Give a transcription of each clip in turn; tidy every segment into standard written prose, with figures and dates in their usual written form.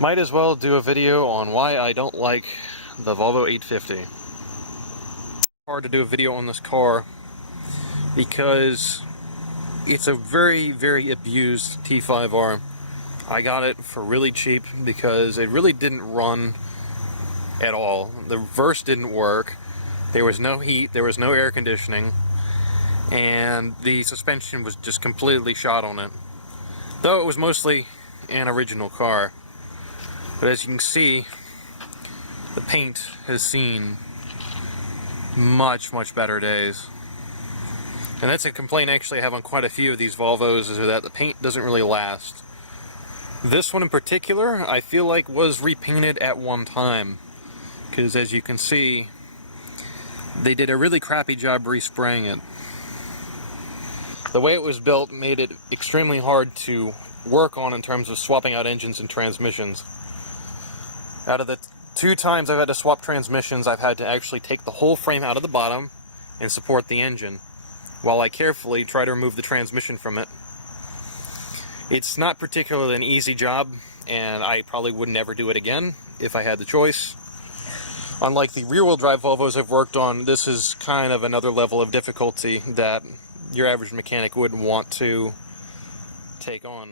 Might as well do a video on why I don't like the Volvo 850. Hard to do a video on this car because it's a very, very abused T-5R. I got it for really cheap because it really didn't run at all. The reverse didn't work. There was no heat, there was no air conditioning, and the suspension was just completely shot on it. Though it was mostly an original car. But as you can see, the paint has seen much, much better days. And that's a complaint actually I have on quite a few of these Volvos, is that the paint doesn't really last. This one in particular, I feel like was repainted at one time. Because as you can see, they did a really crappy job respraying it. The way it was built made it extremely hard to work on in terms of swapping out engines and transmissions. Out of the 2 times I've had to swap transmissions, I've had to actually take the whole frame out of the bottom and support the engine, while I carefully try to remove the transmission from it. It's not particularly an easy job, and I probably would never do it again if I had the choice. Unlike the rear-wheel drive Volvos I've worked on, this is kind of another level of difficulty that your average mechanic wouldn't want to take on.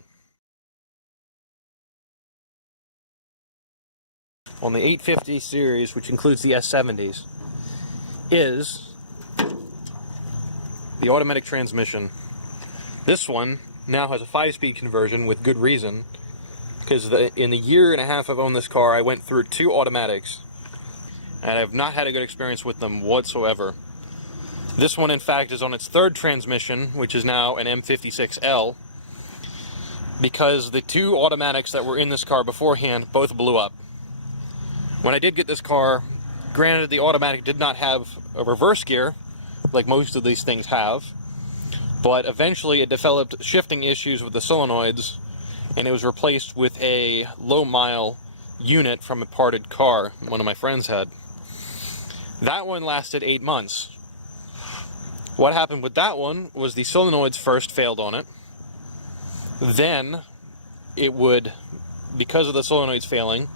On the 850 series, which includes the S70s, is the automatic transmission. This one now has a 5-speed conversion with good reason, because in the year and a half I've owned this car, I went through 2 automatics, and I've not had a good experience with them whatsoever. This one, in fact, is on its 3rd transmission, which is now an M56L, because the 2 automatics that were in this car beforehand both blew up. When I did get this car, granted the automatic did not have a reverse gear, like most of these things have, but eventually it developed shifting issues with the solenoids, and it was replaced with a low-mile unit from a parted car one of my friends had. That one lasted 8 months. What happened with that one was the solenoids first failed on it. Then it would, because of the solenoids failing,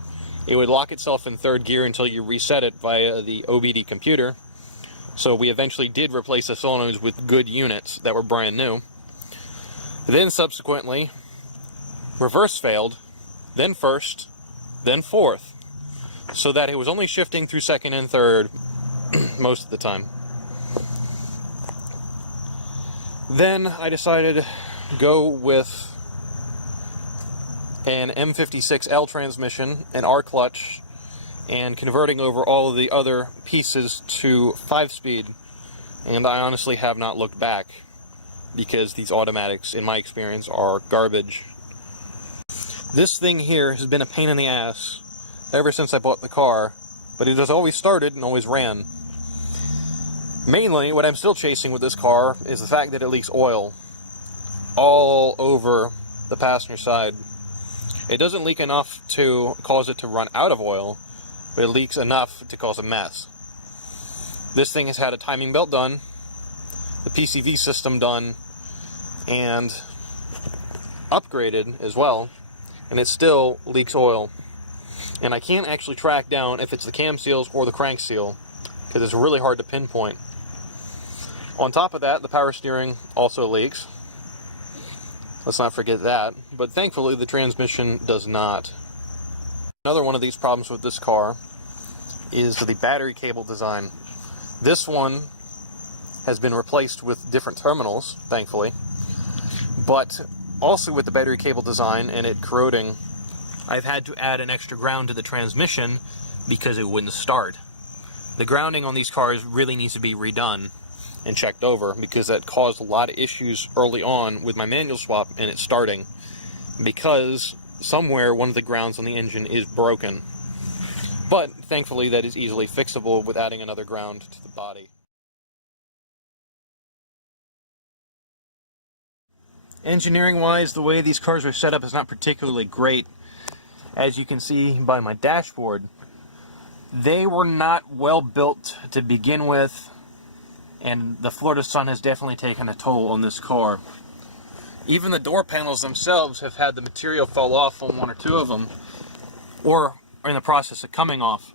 it would lock itself in 3rd gear until you reset it via the OBD computer. So we eventually did replace the solenoids with good units that were brand new. Then subsequently, reverse failed, then 1st, then 4th, so that it was only shifting through 2nd and 3rd most of the time. Then I decided to go with an M56L transmission, an R clutch, and converting over all of the other pieces to 5-speed, and I honestly have not looked back, because these automatics, in my experience, are garbage. This thing here has been a pain in the ass ever since I bought the car, but it has always started and always ran. Mainly, what I'm still chasing with this car is the fact that it leaks oil all over the passenger side. It doesn't leak enough to cause it to run out of oil, but it leaks enough to cause a mess. This thing has had a timing belt done, the PCV system done, and upgraded as well, and it still leaks oil. And I can't actually track down if it's the cam seals or the crank seal, because it's really hard to pinpoint. On top of that, the power steering also leaks. Let's not forget that, but thankfully the transmission does not. Another one of these problems with this car is the battery cable design. This one has been replaced with different terminals, thankfully, but also with the battery cable design and it corroding, I've had to add an extra ground to the transmission because it wouldn't start. The grounding on these cars really needs to be redone and checked over, because that caused a lot of issues early on with my manual swap and it starting, because somewhere one of the grounds on the engine is broken. But thankfully that is easily fixable with adding another ground to the body. Engineering wise, the way these cars are set up is not particularly great. As you can see by my dashboard, they were not well built to begin with, and the Florida sun has definitely taken a toll on this car. Even the door panels themselves have had the material fall off on 1 or 2 of them, or are in the process of coming off.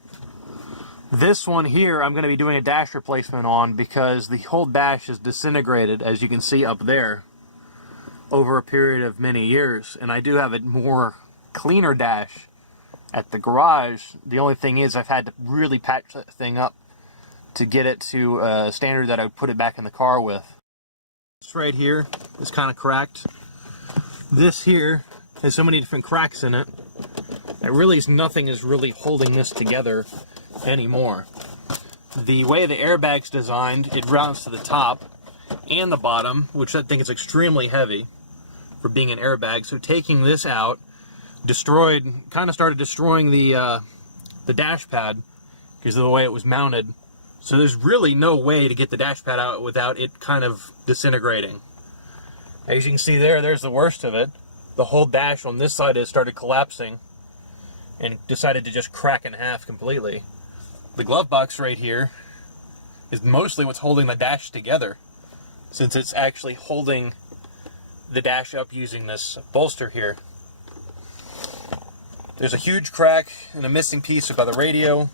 This one here I'm going to be doing a dash replacement on because the whole dash is disintegrated, as you can see up there, over a period of many years. And I do have a more cleaner dash at the garage. The only thing is I've had to really patch that thing up to get it to a standard that I would put it back in the car with. This right here is kind of cracked. This here has so many different cracks in it. It really is nothing is really holding this together anymore. The way the airbag's designed, it rounds to the top and the bottom, which I think is extremely heavy for being an airbag. So taking this out kind of started destroying the dash pad because of the way it was mounted. So there's really no way to get the dash pad out without it kind of disintegrating. As you can see there's the worst of it. The whole dash on this side has started collapsing and decided to just crack in half completely. The glove box right here is mostly what's holding the dash together, since it's actually holding the dash up using this bolster here. There's a huge crack and a missing piece by the radio.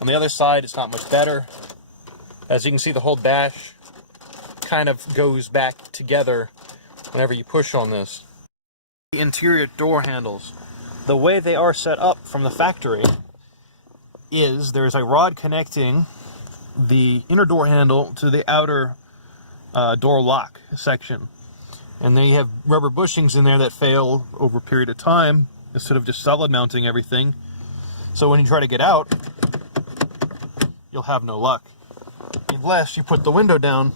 On the other side, it's not much better. As you can see, the whole dash kind of goes back together whenever you push on this. The interior door handles, the way they are set up from the factory is there's a rod connecting the inner door handle to the outer door lock section. And then you have rubber bushings in there that fail over a period of time instead of just solid mounting everything. So when you try to get out, you'll have no luck unless you put the window down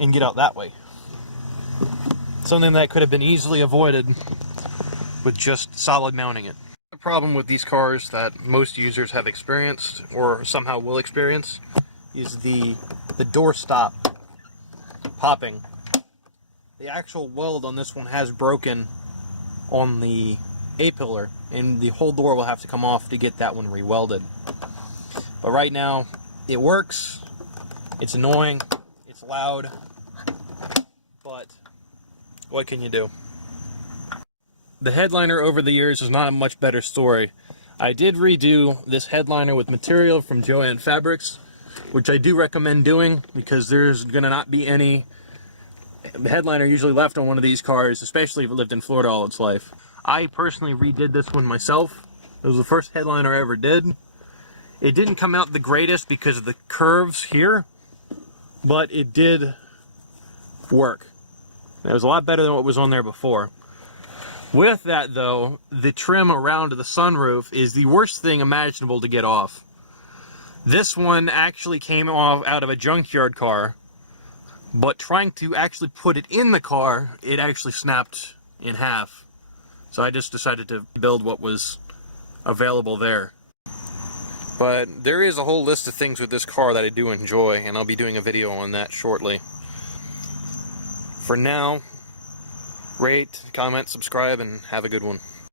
and get out that way. Something that could have been easily avoided with just solid mounting it. The problem with these cars that most users have experienced or somehow will experience is the door stop popping. The actual weld on this one has broken on the A-pillar, and the whole door will have to come off to get that one re-welded. But right now, it works. It's annoying. It's loud. But what can you do? The headliner over the years is not a much better story. I did redo this headliner with material from Joann Fabrics, which I do recommend doing because there's going to not be any headliner usually left on one of these cars, especially if it lived in Florida all its life. I personally redid this one myself. It was the first headliner I ever did. It didn't come out the greatest because of the curves here, but it did work. It was a lot better than what was on there before. With that though, the trim around the sunroof is the worst thing imaginable to get off. This one actually came off out of a junkyard car, but trying to actually put it in the car, it actually snapped in half. So I just decided to build what was available there. But there is a whole list of things with this car that I do enjoy, and I'll be doing a video on that shortly. For now, rate, comment, subscribe, and have a good one.